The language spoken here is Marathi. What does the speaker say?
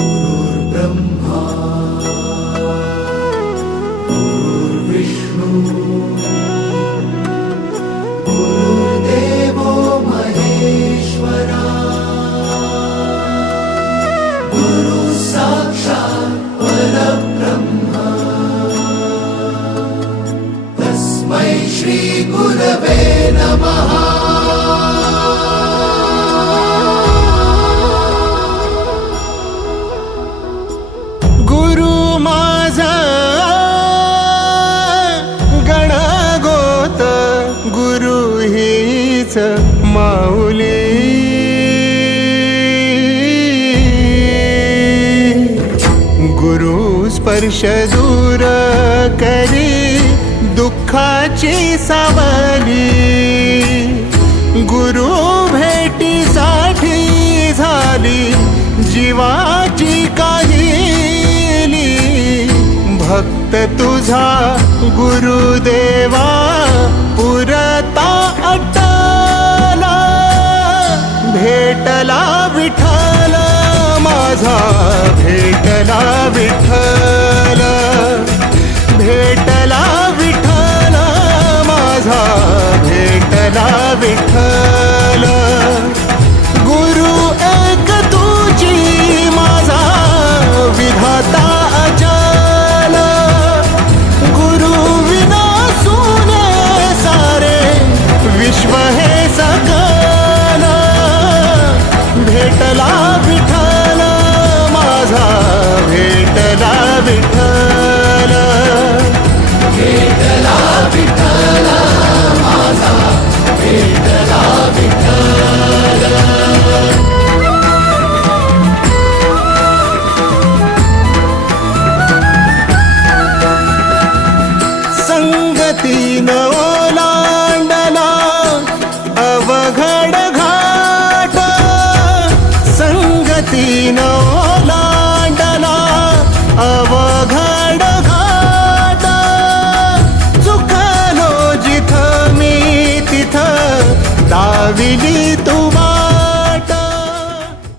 गुरुर्ब्रह्मा गुरुर्विष्णू गुरुर्देवो महेश्वरा गुरु साक्षात् परब्रह्म तस्मै श्री गुरवे नमः। माऊली गुरु स्पर्श दूर करी दुःखाची सावली गुरु भेटीसाठी झाली जीवाची काहिली भक्त तुझा गुरुदेवा पुरता अट्टला भेटला विठ्ठल माझा भेटला विठ्ठल भेटला विठ्ठल माझा भेटला विठ्ठल गुरु एक तुझी माझा विधाता अचल गुरु विना सुने सारे विश्व हे सकल भेटला विठ्ठल माझा भेटला विठ्ठल भेटला विठ्ठल माझा भेटला विठ्ठल। संगतीन ओलांडला अवघड घाट संगतीन ओलांडला अवघड घाट चुकलो जिथं मी तिथं दाविली